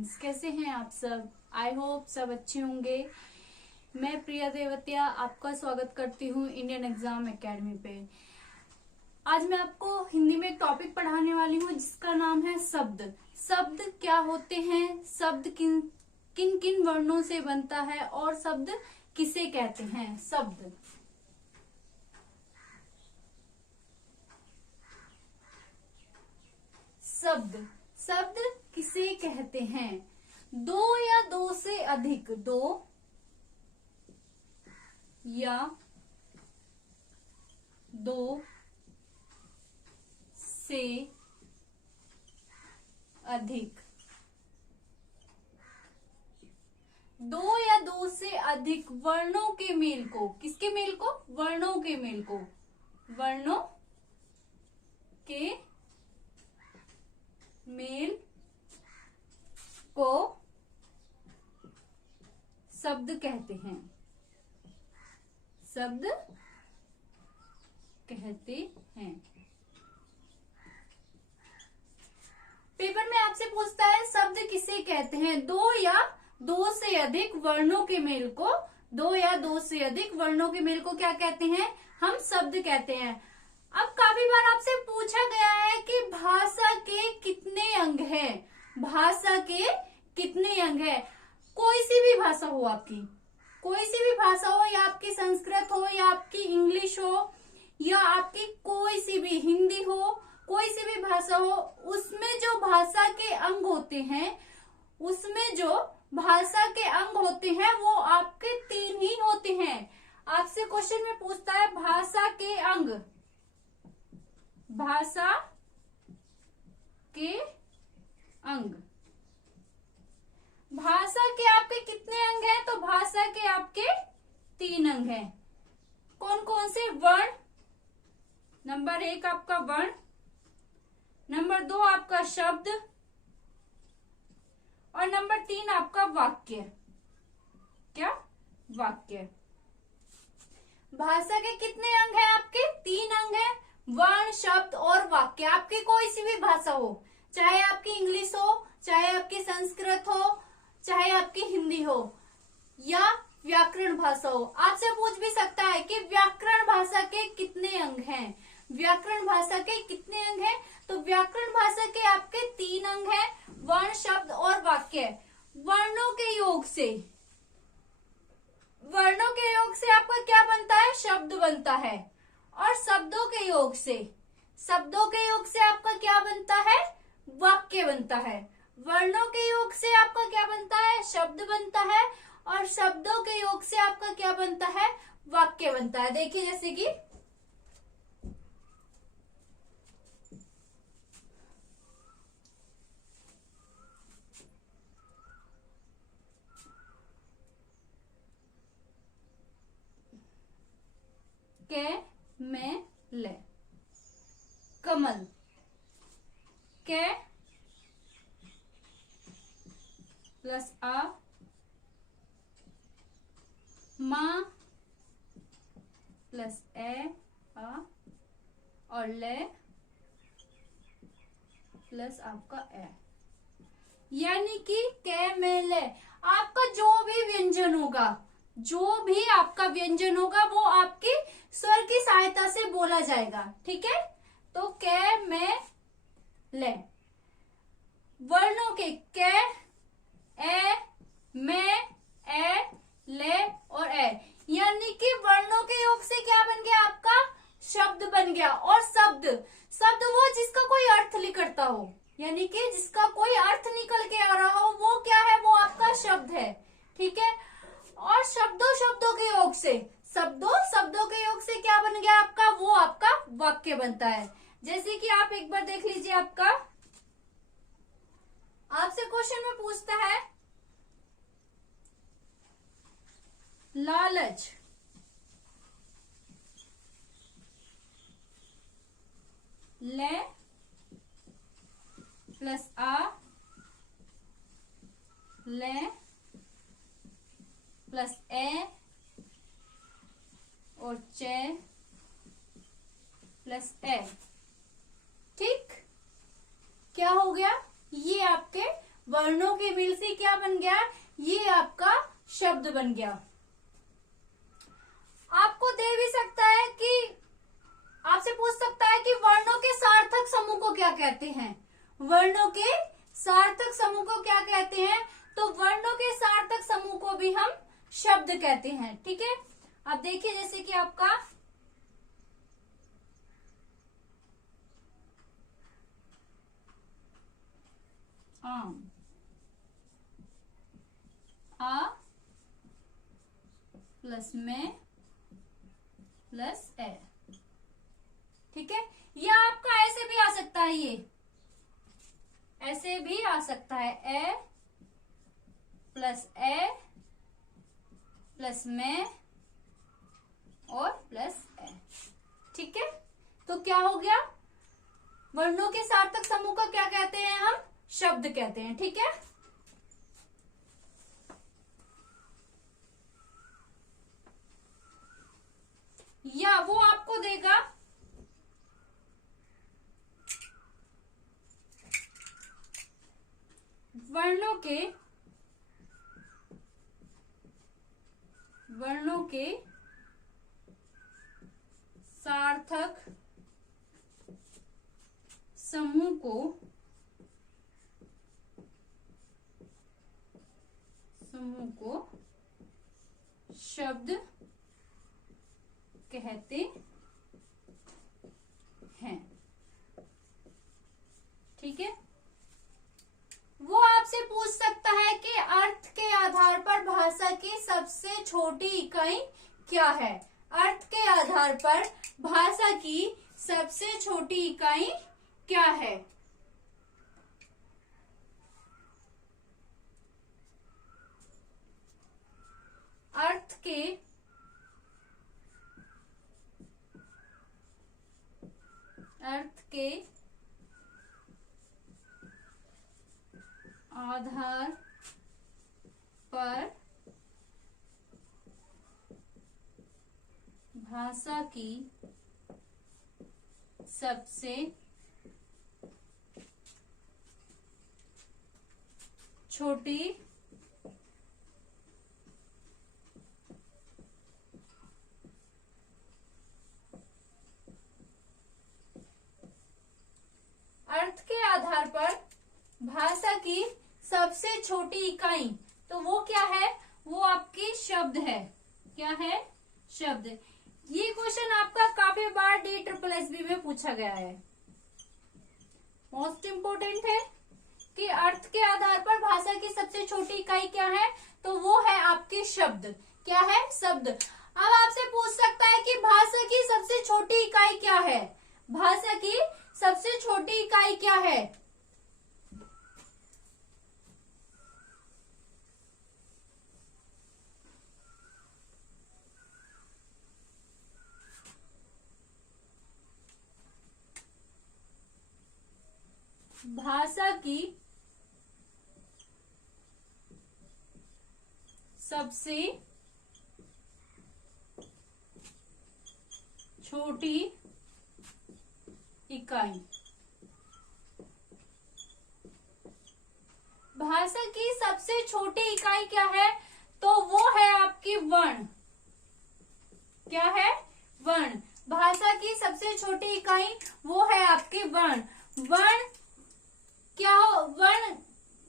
Friends, कैसे हैं आप सब। आई होप सब अच्छे होंगे। मैं प्रिया देवतिया आपका स्वागत करती हूँ इंडियन एग्जाम एकेडमी पे। आज मैं आपको हिंदी में एक टॉपिक पढ़ाने वाली हूँ जिसका नाम है शब्द। शब्द क्या होते हैं, शब्द किन किन किन वर्णों से बनता है और शब्द किसे कहते हैं। शब्द शब्द शब्द किसे कहते हैं। दो या दो से अधिक, दो या दो से अधिक, दो या दो से अधिक वर्णों के मेल को, किसके मेल को, वर्णों के मेल को, वर्णों के मेल को शब्द कहते हैं। शब्द कहते हैं। पेपर में आपसे पूछता है शब्द किसे कहते हैं। दो या दो से अधिक वर्णों के मेल को, दो या दो से अधिक वर्णों के मेल को क्या कहते हैं, हम शब्द कहते हैं। अब काफी बार आपसे पूछा गया है कि भाषा के कितने अंग हैं, भाषा के कितने अंग हैं। कोई सी भी भाषा हो आपकी, कोई सी भी भाषा हो, या आपकी संस्कृत हो, या आपकी इंग्लिश हो, या आपकी कोई सी भी हिंदी हो, कोई सी भी भाषा हो, उसमें जो भाषा के अंग होते हैं, उसमें जो भाषा के अंग होते हैं वो आपके तीन ही होते हैं। आपसे क्वेश्चन में पूछता है भाषा के अंग, भाषा के अंग, भाषा के आपके कितने अंग हैं, तो भाषा के आपके तीन अंग हैं। कौन कौन से, वर्ण, नंबर 1 आपका वर्ण, नंबर 2 आपका शब्द, और नंबर 3 आपका वाक्य। क्या, वाक्य। भाषा के कितने अंग हैं आपके, 3 अंग हैं, वर्ण, शब्द और वाक्य। आपकी कोई सी भी भाषा हो, चाहे आपकी इंग्लिश हो, चाहे आपकी संस्कृत हो, चाहे आपकी हिंदी हो, या व्याकरण भाषा हो। आपसे पूछ भी सकता है कि व्याकरण भाषा के कितने अंग हैं, व्याकरण भाषा के कितने अंग हैं, तो व्याकरण भाषा के आपके 3 अंग हैं, वर्ण, शब्द और वाक्य। वर्णों के योग से, वर्णों के योग से आपका क्या बनता है, शब्द बनता है। और शब्दों के योग से, शब्दों के योग से आपका क्या बनता है, वाक्य बनता है। वर्णों के योग से आपका क्या बनता है, शब्द बनता है, और शब्दों के योग से आपका क्या बनता है, वाक्य बनता है। देखिए जैसे कि कै में ले, कमल, कै प्लस आ, मां प्लस ए आ, और ले प्लस आपका ए, यानी कि कै में ले। आपका जो भी व्यंजन होगा, जो भी आपका व्यंजन होगा वो आपकी स्वर की सहायता से बोला जाएगा, ठीक है। तो कै में ले, वर्णों के कै, ए, में, ए, ले और ए, यानी कि वर्णों के योग से क्या बन गया, आपका शब्द बन गया। और शब्द, शब्द वो जिसका कोई अर्थ निकलता हो, यानी कि जिसका कोई अर्थ निकल के आ रहा हो, वो क्या है, वो आपका शब्द है, ठीक है। और शब्दों शब्दों के योग से, शब्दों शब्दों के योग से क्या बन गया आपका, वो आपका वाक्य बनता है। जैसे कि आप एक बार देख लीजिए, आपका आपसे क्वेश्चन में पूछता है लालच, ले प्लस आ, ले प्लस ए और चे प्लस ए, ठीक। क्या हो गया, ये आपके वर्णों के मिल से क्या बन गया, ये आपका शब्द बन गया। आपको दे भी सकता है कि आपसे पूछ सकता है कि वर्णों के सार्थक समूह को क्या कहते हैं। वर्णों के सार्थक समूह को क्या कहते हैं, तो वर्णों के सार्थक समूह को भी हम शब्द कहते हैं। ठीक है, अब देखिए जैसे कि आपका आम, आ प्लस में प्लस ए। ठीक है, या आपका ऐसे भी आ सकता है, ये ऐसे भी आ सकता है, ए प्लस ए प्लस में और प्लस ए। ठीक है, तो क्या हो गया, वर्णों के सार्थक समूह को क्या कहते हैं, हम शब्द कहते हैं। ठीक है, या वो आपको देगा वर्णों के सार्थक समूह को शब्द कहते हैं। ठीक है, वो आपसे पूछ सकता है कि अर्थ के आधार पर भाषा की सबसे छोटी इकाई क्या है। अर्थ के आधार पर भाषा की सबसे छोटी इकाई क्या है। अर्थ के आधार पर भाषा की सबसे छोटी अर्थ के आधार पर भाषा की सबसे छोटी इकाई, तो वो क्या है, वो आपकी शब्द है। क्या है, शब्द। ये क्वेश्चन आपका काफी बार DSSB में पूछा गया है, मोस्ट इम्पोर्टेंट है कि अर्थ के आधार पर भाषा की सबसे छोटी इकाई क्या है, तो वो है आपके शब्द। क्या है, शब्द। अब आपसे पूछ सकता है कि भाषा की सबसे छोटी इकाई क्या है। भाषा की सबसे छोटी इकाई क्या है। भाषा की सबसे छोटी इकाई, भाषा की सबसे छोटी इकाई क्या है, तो वो है आपकी वर्ण। क्या है, वर्ण। भाषा की सबसे छोटी इकाई वो है आपकी वर्ण। वर्ण क्या हो,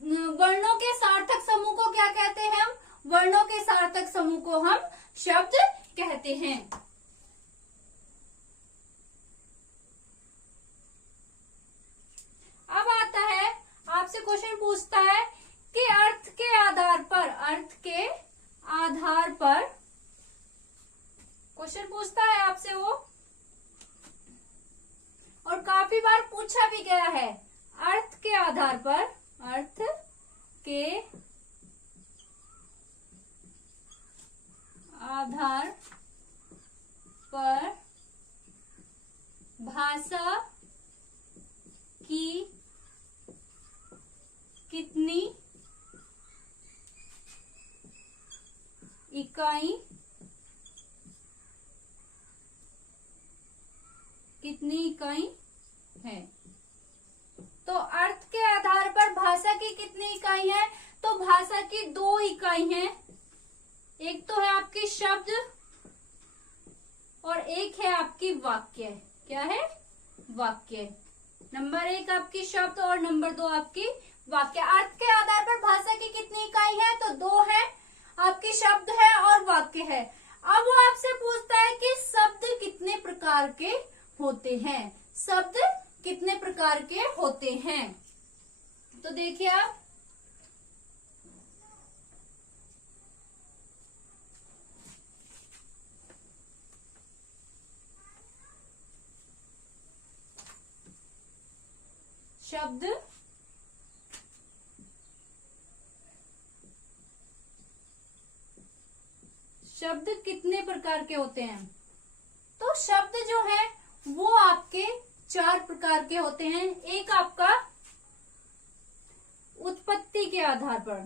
वर्णों के सार्थक समूह को क्या कहते हैं हम, वर्णों के सार्थक समूह को हम शब्द कहते हैं। अब आता है, आपसे क्वेश्चन पूछता है कि अर्थ के आधार पर क्वेश्चन पूछता है आपसे वो, और काफी बार पूछा भी गया है। अर्थ के आधार पर भाषा की कितनी इकाई है। तो अर्थ के आधार पर भाषा की की कितनी इकाई है? तो भाषा की 2 इकाई हैं। एक तो है आपकी शब्द और एक है आपकी वाक्य। क्या है? वाक्य। नंबर 1 आपकी शब्द और नंबर 2 आपकी वाक्य। अर्थ के आधार पर भाषा की कितनी इकाई है? तो 2 है, आपकी शब्द है और वाक्य है। अब वो आपसे पूछता है कि शब्द कितने प्रकार के होते हैं? शब्द कितने प्रकार के होते हैं? तो देखिए आप, शब्द शब्द कितने प्रकार के होते हैं? तो शब्द जो है वो आपके 4 प्रकार के होते हैं। एक आपका उत्पत्ति के आधार पर,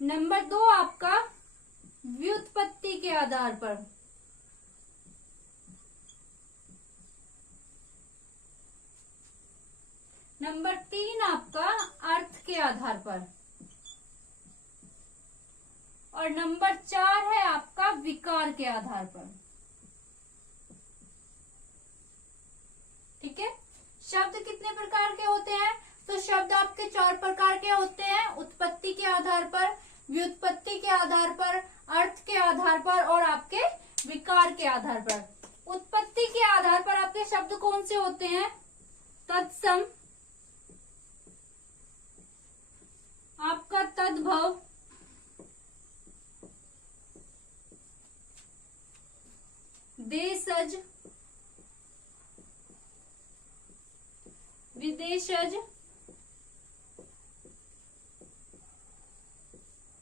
नंबर 2 आपका व्युत्पत्ति के आधार पर, नंबर 3 आपका अर्थ के आधार पर, और नंबर 4 है आपका विकार के आधार पर। ठीक है, शब्द कितने प्रकार के होते हैं? तो शब्द आपके 4 प्रकार के होते हैं, उत्पत्ति के आधार पर, व्युत्पत्ति के आधार पर, अर्थ के आधार पर और आपके विकार के आधार पर। उत्पत्ति के आधार पर आपके शब्द कौन से होते हैं? तत्सम, आपका तद्भव, देशज, विदेशज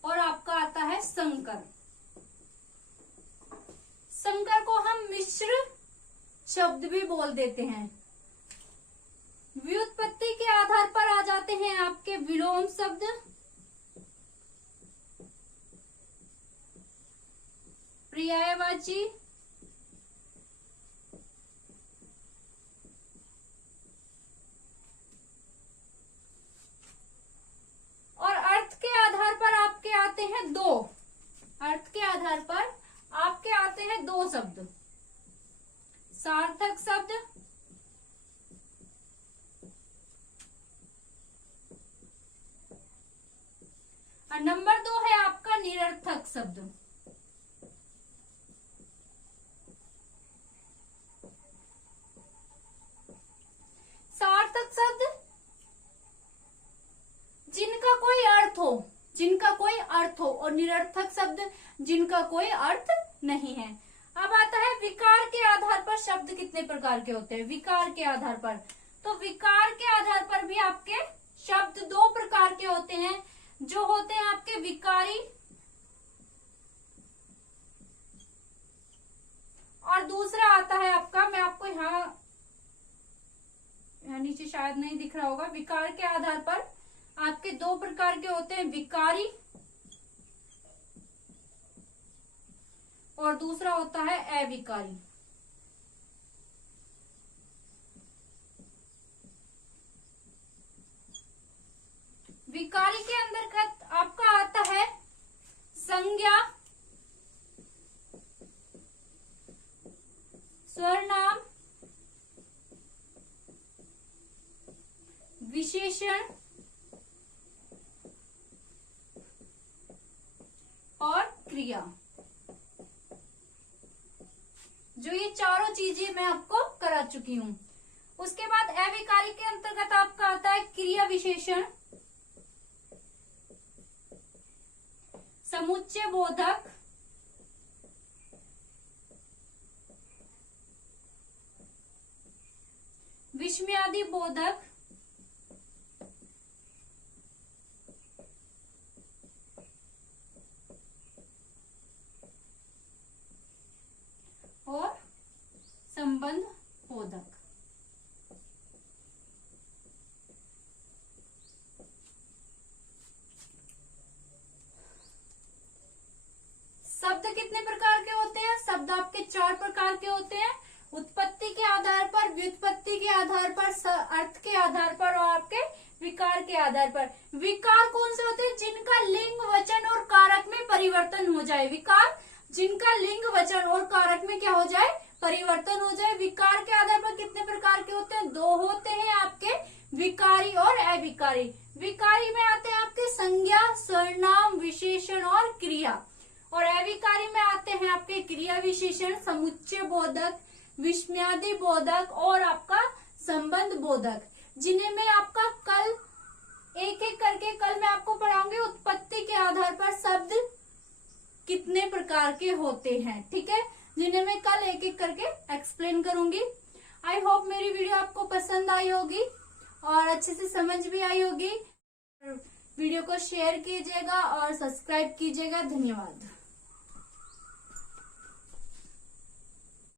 और आपका आता है संकर। संकर को हम मिश्र शब्द भी बोल देते हैं। व्युत्पत्ति के आधार पर आ जाते हैं आपके विलोम शब्द, पर्यायवाची, और अर्थ के आधार पर आपके आते हैं 2। अर्थ के आधार पर आपके आते हैं 2 शब्द, सार्थक शब्द और नंबर 2 है आपका निरर्थक शब्द। सार्थक शब्द जिनका कोई अर्थ हो, जिनका कोई अर्थ हो, और निरर्थक शब्द जिनका कोई अर्थ नहीं है। अब आता है विकार के आधार पर शब्द कितने प्रकार के होते हैं? विकार के आधार पर, तो विकार के आधार पर भी आपके शब्द 2 प्रकार के होते हैं, जो होते हैं आपके विकारी और दूसरा आता है आपका, मैं आपको यहाँ नीचे शायद नहीं दिख रहा होगा। विकार के आधार पर आपके 2 प्रकार के होते हैं, विकारी और दूसरा होता है अविकारी। विकारी के अंतर्गत आपका आता है संज्ञा, सर्वनाम, विशेषण और क्रिया। जो ये चारों चीजें मैं आपको करा चुकी हूं। उसके बाद अविकारी के अंतर्गत आपका आता है क्रिया विशेषण, समुच्चय बोधक, विस्मयादि बोधक और संबंध बोधक। शब्द कितने प्रकार के होते हैं? शब्द आपके 4 प्रकार के होते हैं, उत्पत्ति के आधार पर, व्युत्पत्ति के आधार पर, अर्थ के आधार पर और आपके के आधार पर। विकार कौन से होते हैं? जिनका लिंग, वचन और कारक में परिवर्तन हो जाए। विकार जिनका लिंग, वचन और कारक में क्या हो जाए? परिवर्तन हो जाए। विकार के आधार पर कितने प्रकार के होते हैं? 2 होते हैं आपके, विकारी और अविकारी। विकारी में आते हैं आपके संज्ञा, सर्वनाम, विशेषण और क्रिया, और अविकारी में आते हैं आपके क्रिया विशेषण, समुच्चय बोधक, विस्मयादि बोधक और आपका संबंध बोधक, जिन्हें मैं आपका कल एक एक करके कल मैं आपको पढ़ाऊंगी। उत्पत्ति के आधार पर शब्द कितने प्रकार के होते हैं, ठीक है, जिन्हें मैं कल एक एक करके एक्सप्लेन करूंगी। आई होप मेरी वीडियो आपको पसंद आई होगी और अच्छे से समझ भी आई होगी। वीडियो को शेयर कीजिएगा और सब्सक्राइब कीजिएगा। धन्यवाद।